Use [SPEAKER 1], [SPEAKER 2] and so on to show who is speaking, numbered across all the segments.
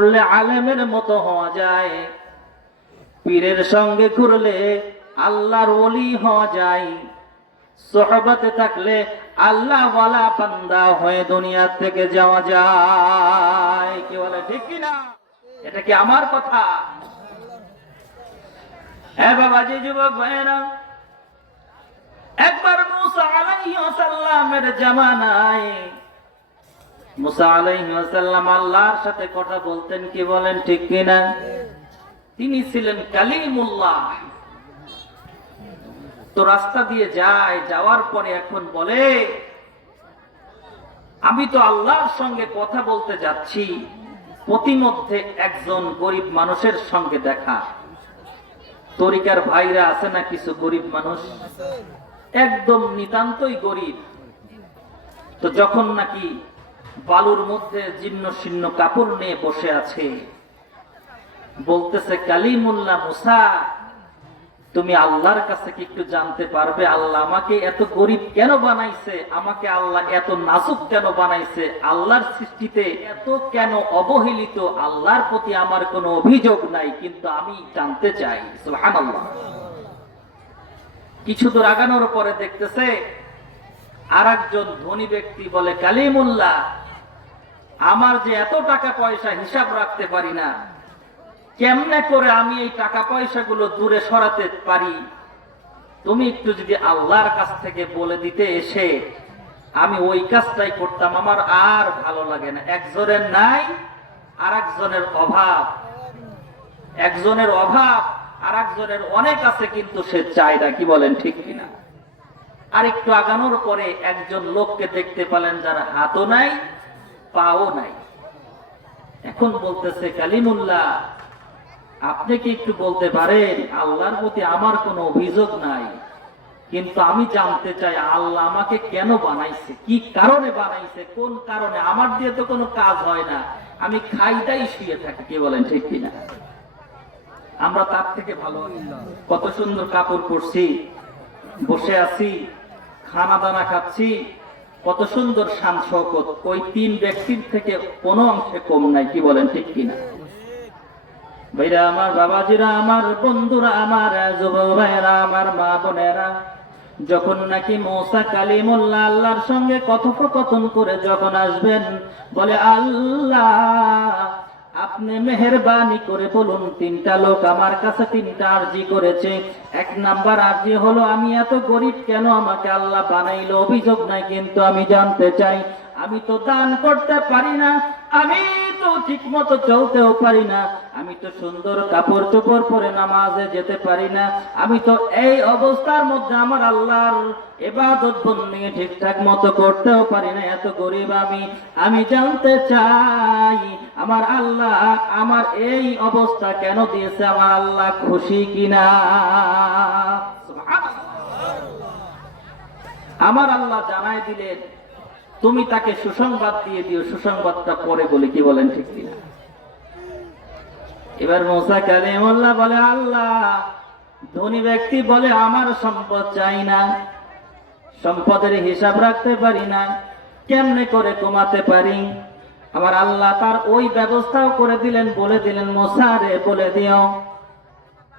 [SPEAKER 1] করলে আলেমের মতো হওয়া যায়। পীরের সঙ্গে ঘুরলে আল্লাহর ওলি হওয়া যায়। সোহবতে থাকলে আল্লাহ ওয়ালা বান্দা হয়ে দুনিয়া থেকে যাওয়া যায়। কি বলে, ঠিক কি না? এটা কি আমার কথা? হ্যাঁ বাবা যে যুবক ভাইয়েরা, একবার মুসা আলাইহি ওয়াসাল্লামের জামানায় মুসা আল্লাহর সাথে কথা বলতেন, কি বলেন, ঠিক কি না তিনি ছিলেন কালিমুল্লাহ। তো রাস্তা দিয়ে যায়, যাওয়ার পরে এখন বলে, আমি তো আল্লাহর সঙ্গে কথা বলতে যাচ্ছি, প্রতিমধ্যে একজন গরিব মানুষের সঙ্গে দেখা। তরিকার ভাইরা আছে না কিছু গরিব মানুষ? একদম নিতান্তই গরিব। তো যখন নাকি বালুর মধ্যে জীর্ণ শীর্ণ কাপড় নিয়ে বসে আছে। বলতেছে, কালিমুল্লাহ মুসা, তুমি আল্লাহর কাছে কি একটু জানতে পারবে? আল্লাহ আমাকে এত গরিব কেন বানাইছে? আমাকে আল্লাহ এত নাজুক কেন বানাইছে? আল্লাহর সৃষ্টিতে এত কেন অবহেলিত? আল্লাহর প্রতি আমার কোনো অভিযোগ নাই, কিন্তু আমি জানতে চাই। কিছু দূর আগানোর পরে দেখতেছে আর একজন ধনী ব্যক্তি বলে, কালিমুল্লাহ, আমার যে এত টাকা পয়সা হিসাব রাখতে পারি না, কেমনে করে আমি এই টাকা পয়সাগুলো দূরে সরাতে পারি? তুমি একটু যদি আল্লাহর কাছ থেকে বলে দিতে এসে আমি ওই কাজটাই করতাম, আমার আর ভালো লাগে না। একজনের নাই আর একজনের অভাব। একজনের অভাব আর একজনের অনেক আছে, কিন্তু সে চায় না, কি বলেন, ঠিক কিনা? আর একটু আগানোর পরে একজন লোককে দেখতে পেলেন যার হাতও নাই, পাও নাই। এখন বলতেছে, কালিমুল্লাহ, আপনি কি একটু বলতে পারেন? আল্লাহর প্রতি আমার কোনো অভিযোগ নাই। কিন্তু আমি জানতে চাই, আল্লাহ আমাকে কেন বানাইছে? কি কারণে বানাইছে? কোন কারণে? আমার দিয়ে তো কোনো কাজ হয় না। আমি খাইদাই শুয়ে থাকি। কি বলেন, ঠিক কিনা? আমরা তার থেকে ভালো। কত সুন্দর কাপড় পরছি, বসে আছি। খানা দানা খাচ্ছি। কত সুন্দর শান শৌকত ওই তিন ব্যক্তির থেকে কোনো অংশে কম নাই, কি বলেন ঠিক কিনা? ভাইরা আমার বাবাজিরা, আমার বন্ধুরা, আমার যুবক ভাইরা আমার মা বোনেরা, যখন নাকি মৌসা কালিমুল্লাহ আল্লাহর সঙ্গে কথোপকথন করে যখন আসবেন, বলে, আল্লাহ আপনি মেহরবানি করে বলুন, তিনটা লোক আমার কাছে তিনটা আর্জি করেছে। এক নাম্বার আর্জি হলো, আমি এত গরিব কেন আমাকে আল্লাহ বানাইলো? অভিযোগ নাই, কিন্তু আমি জানতে চাই, আমি তো দান করতে পারি না। আমি তো ঠিক মতো চলতেও পারি না। আমি তো সুন্দর কাপড় চোপড় পরে নামাজে যেতে পারি না। আমি তো এই অবস্থার মধ্যে আমার আল্লাহর এবাদত বন্দি ঠিকঠাক মতো করতেও পারি না। এত গরিব আমি। আমি জানতে চাই, আমার আল্লাহ আমার এই অবস্থা কেন দিয়েছে? আমার আল্লাহ খুশি কিনা? আমার আল্লাহ জানাই দিলেন তুমি তাকে সুসংবাদ দিয়ে দিও, সুসংবাদটা পরে বলে, কি বলেন ঠিক কিনা? এবার মোসা কালিমুল্লাহ বলে, আল্লাহ, ধনী ব্যক্তি বলে আমার সম্পদ চাই না, সম্পদের হিসাব রাখতে পারি না, কেমনে করে কমাতে পারি? আমার আল্লাহ তার ওই ব্যবস্থাও করে দিলেন, বলে দিলেন মোসারে বলে দিও।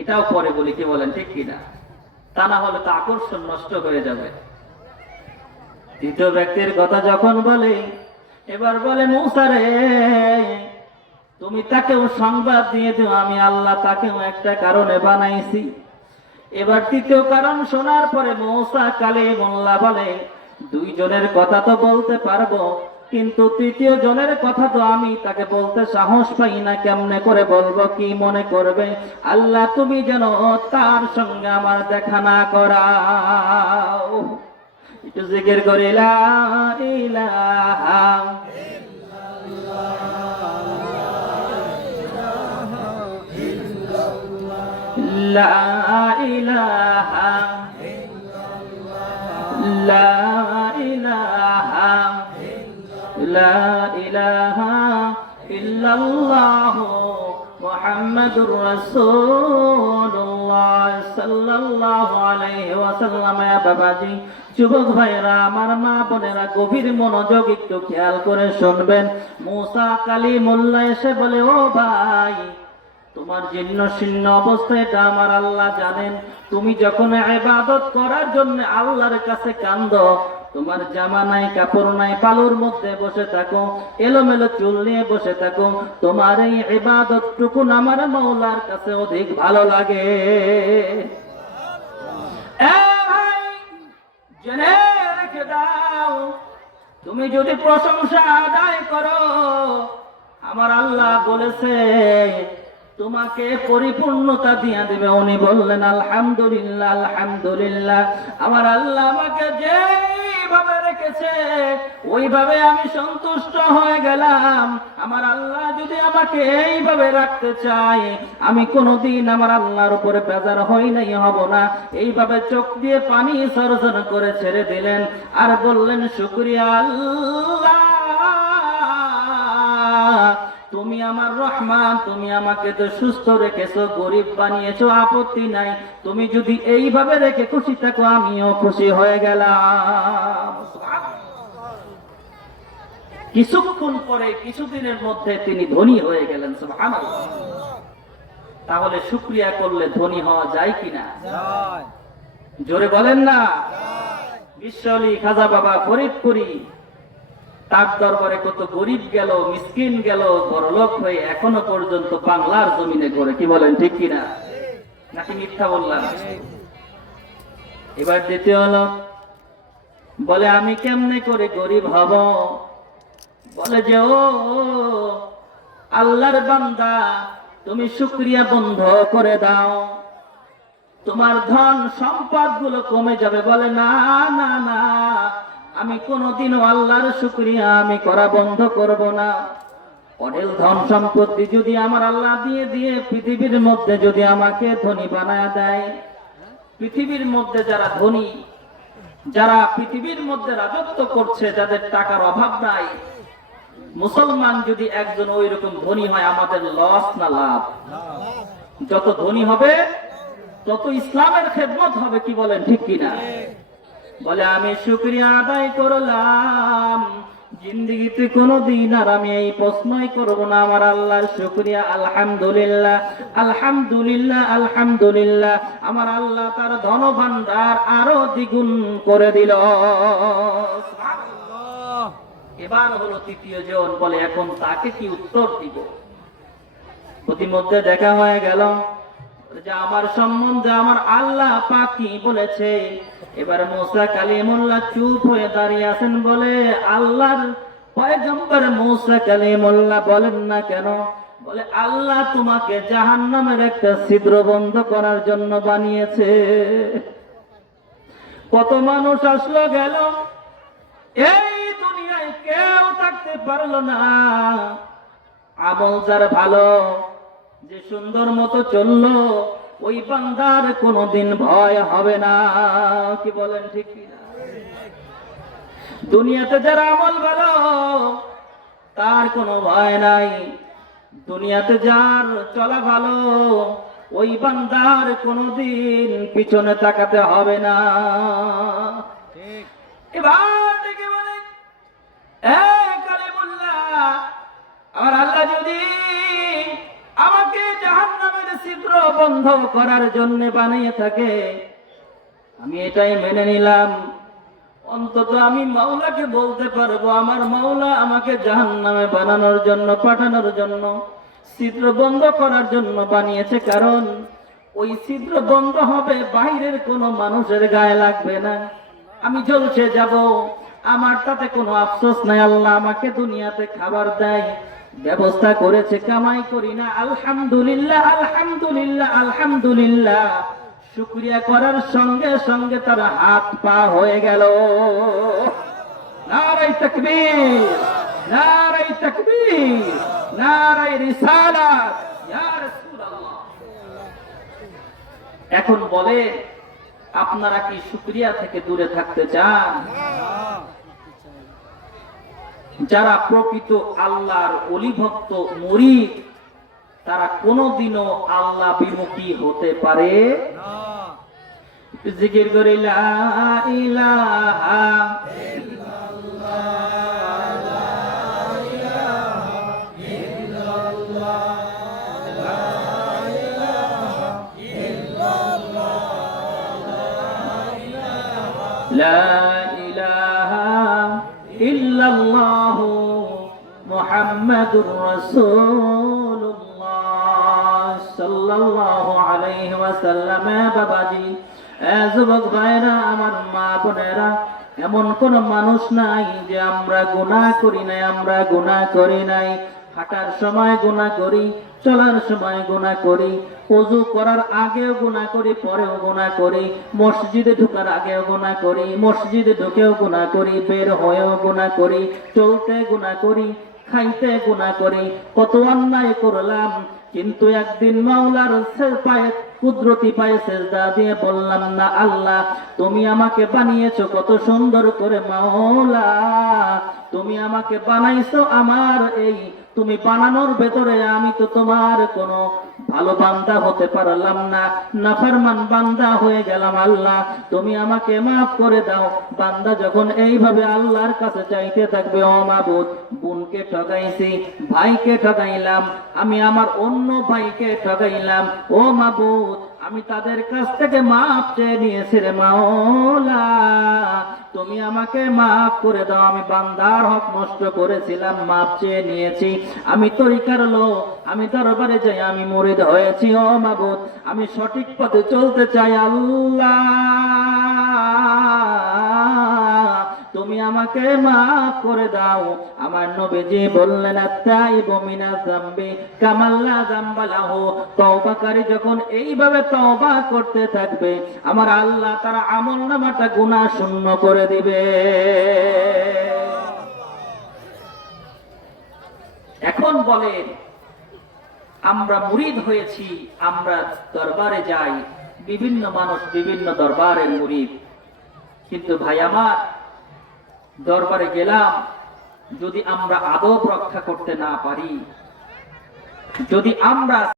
[SPEAKER 1] এটাও পরে বলি, কি বলেন ঠিক কিনা? তা না হলে তো আকর্ষণ নষ্ট হয়ে যাবে। তৃতীয় ব্যক্তির কথা যখন বলে, এবার বলে মৌসারে তুমি তাকেও সংবাদ দিয়ে দিও, আমি আল্লাহ তাকেও একটা কারণে বানাইছি। এবার তৃতীয় কারণ শোনার পরে মৌসা কালে মোল্লা বলে, দুইজনের কথা তো বলতে পারব, কিন্তু তৃতীয় জনের কথা তো আমি তাকে বলতে সাহস পাই না, কেমনে করে বলব, কি মনে করবে? আল্লাহ তুমি যেন তার সঙ্গে আমার দেখা না করাও। একটু জিকির করে লা ইলাহা লা ইলাহা লা ইলাহা রাসূলুল্লাহ বাবাজি, যুবক ভাইরা আমার মা বোনেরা, গভীর মনোযোগ একটু খেয়াল করে শুনবেন। মুসা মোল্লা এসে বলে, ও ভাই, তোমার জীর্ণ শীর্ণ অবস্থা এটা আমার আল্লাহ জানেন। তুমি যখন ইবাদত করার জন্য আল্লাহর কাছে কান্দো তোমার জামা নাই, কাপড় নাই, পালুর মধ্যে বসে থাকো, এলোমেলো চুল নিয়ে বসে থাকো। তোমার এই ইবাদত আমার মৌলার কাছে অধিক ভালো লাগে। জেনে রেখে দাও, তুমি যদি প্রশংসা আদায় করো, আমার আল্লাহ বলেছে, তোমাকে পরিপূর্ণতা দিয়া দেবে। উনি বললেন, আলহামদুলিল্লাহ আলহামদুলিল্লাহ। আমার আল্লাহ আমাকে যেভাবে রেখেছে, ওইভাবে আমি সন্তুষ্ট হয়ে গেলাম। আমার আল্লাহ যদি আমাকে এইভাবে রাখতে চায়, আমি কোনোদিন আমার আল্লাহর উপরে বেজার হই নাই, হব না। এইভাবে চোখ দিয়ে পানি সর্জন করে ছেড়ে দিলেন আর বললেন, শুক্রিয়া আল্লাহ। তুমি আমার রহমান তুমি আমাকে তো সুস্থ রেখেছো গরিব বানিয়েছো আপত্তি নাই। তুমি যদি এইভাবে রেখে খুশি থাকো আমিও খুশি হয়ে গেলাম। কিছুক্ষণ পরে কিছুদিনের মধ্যে তিনি ধনী হয়ে গেলেন। তাহলে শুক্রিয়া করলে ধনী হওয়া যায় কিনা? জোরে বলেন না? বিশ্বলি খাজা বাবা ফরিদপুরি তার দরবারে কত গরিব গেল, মিসকিন গেল, বড়লোক হয়ে এখনও পর্যন্ত বাংলার জমিনে ঘরে কি বলেন, ঠিক কিনা? নাকি মিথ্যা বললাম? এবার দ্বিতীয় হলো বলে, আমি কেমনে করে গরিব হব? বলে যে, ও, আল্লাহর বান্দা, তুমি শুক্রিয়া বন্ধ করে দাও। তোমার ধন সম্পদগুলো কমে যাবে। বলে, না না না আমি কোনোদিনও আল্লাহর শুক্রিয়া আমি করা বন্ধ করব না। অঢেল ধন সম্পত্তি যদি আমার আল্লাহ দিয়ে দিয়ে পৃথিবীর মধ্যে যদি আমাকে ধনী বানায় দেয়, পৃথিবীর মধ্যে যারা ধনী, যারা পৃথিবীর মধ্যে রাজত্ব করছে, যাদের টাকার অভাব নাই, মুসলমান যদি একজন ওই রকম ধনী হয়, আমাদের লস না লাভ? যত ধনী হবে, তত ইসলামের খেদমত হবে, কি বলেন ঠিক কিনা? বলে আমি শুক্রিয়া আদায় করলাম। জিন্দিগিতে কোনো দিন আর আমি এই প্রশ্নই করব না। আমার আল্লাহর শুক্রিয়া আলহামদুলিল্লাহ আলহামদুলিল্লাহ আলহামদুলিল্লাহ। আমার আল্লাহ তার ধন ভান্ডার আরও দ্বিগুণ করে দিল। এবার হলো তৃতীয় জন বলে এখন তাকে কি উত্তর দিব? প্রতিমধ্যে দেখা হয়ে গেল যে আমার সম্বন্ধে আমার আল্লাহ পাক বলেছে। এবার মোসা কালিমুল্লাহ চুপ হয়ে দাঁড়িয়ে আছেন বলে আল্লাহর পয়গম্বর মোসা কালিমুল্লাহ বলেন না কেন? বলে, আল্লাহ তোমাকে জাহান্নামের একটা ছিদ্র বন্ধ করার জন্য বানিয়েছে। কত মানুষ আসলো, গেল। এই দুনিয়ায় কেউ থাকতে পারল না। আমল যার ভালো যে সুন্দর মতো চলল ওই বান্দার কোনোদিন ভয় হবে না। কি বলেন ঠিক দুনিয়াতে যারা আমল ভালো তার কোনো ভয় নাই। দুনিয়াতে যার চলা ভালো ওই বান্দার কোনোদিন পিছনে তাকাতে হবে না। এবার দেখে বলে এ কালিমুল্লাহ আমার আল্লাহ যদি আমাকে জাহান্নামের ছিদ্র বন্ধ করার জন্য বানিয়ে থাকে। আমি এটাই মেনে নিলাম। অন্তত আমি মাওলাকে বলতে পারব, আমার মাওলা আমাকে জাহান্নামে বানানোর জন্য, পাঠানোর জন্য, ছিদ্র বন্ধ করার জন্য বানিয়েছে। কারণ ওই ছিদ্র বন্ধ হবে, বাইরের কোনো মানুষের গায়ে লাগবে না। আমি জ্বলছে যাব, আমার তাতে কোনো আফসোস নাই। আল্লাহ আমাকে দুনিয়াতে খাবার দেয়। ব্যবস্থা করেছে, কামাই করি না। আলহামদুলিল্লাহ আলহামদুলিল্লাহ আলহামদুলিল্লাহ। শুক্রিয়া করার সঙ্গে সঙ্গে তার হাত পা হয়ে গেল। নারাই তকবীর নারাই তকবীর নারাই রিসালাত। এখন বলে আপনারা কি শুক্রিয়া থেকে দূরে থাকতে চান? যারা প্রকৃত আল্লাহর অলিভক্ত মরি তারা কোনোদিনও আল্লাহ বিমুখী হতে পারে জিকির করে মুহাম্মাদুর রাসূলুল্লাহ সাল্লাল্লাহু আলাইহি ওয়াসাল্লাম। بابا جي যুবক ভাইরা, আমার মা বোনেরা, এমন কোন মানুষ নাই যে আমরা গুনাহ করি নাই, আমরা গুনাহ করি নাই। হাঁটার সময় গুণা করি, চলার সময় গুণা করি অজু করার আগেও গুণা করি, পরেও গুণা করি, মসজিদে ঢুকার আগেও গুণা করি, মসজিদে ঢুকেও গুণা করি, বের হয়েও গুণা করি, চলতে গুণা করি খাইতে গুণা করি। কত অন্যায় করলাম, কিন্তু একদিন মাওলার পায়ে, কুদরতি পায়ে সেজদা দিয়ে বললাম, না আল্লাহ, তুমি আমাকে বানিয়েছো কত সুন্দর করে মাওলা। তুমি আমাকে বানাইছো আমার এই তুমি বানানোর ভেতরে আমি তো তোমার কোনো ভালো বান্দা হতে পারলাম না। নাফরমান বান্দা হয়ে গেলাম আল্লাহ। তুমি আমাকে মাফ করে দাও। বান্দা যখন এইভাবে আল্লাহর কাছে চাইতে থাকবে, ও মাবুদ, বোনকে ঠগাইছি, ভাইকে ঠগাইলাম, আমি আমার অন্য ভাইকে ঠগাইলাম। ও মাবুদ আমি তাদের কাছ থেকে মাফ চেয়ে নিয়েছি রে মাওলা। তুমি আমাকে মাফ করে দাও, আমি বান্দার হক নষ্ট করেছিলাম মাফ চেয়ে নিয়েছি। আমি তরিকার লোক, আমি দরবারে যাই, আমি মরিদ হয়েছি, ও মাবুদ। আমি সঠিক পথে চলতে চাই, আল্লাহ। তুমি আমাকে মাফ করে দাও। আমার নবীজি বললেন, আত্তাইবু মিনাজ যামবি কামাল্লা যামবালাহ। তওবাকারী যখন এইভাবে তওবা করতে থাকবে, আমার আল্লাহ তার আমল নামাটা গুনাহ শূন্য করে দিবে। এখন বলেন, আমরা মুরিদ হয়েছি, আমরা দরবারে যাই। বিভিন্ন মানুষ বিভিন্ন দরবারের মুরিদ। কিন্তু ভাই আমার দরবারে গেলাম। যদি আমরা আদব রক্ষা করতে না পারি যদি আমরা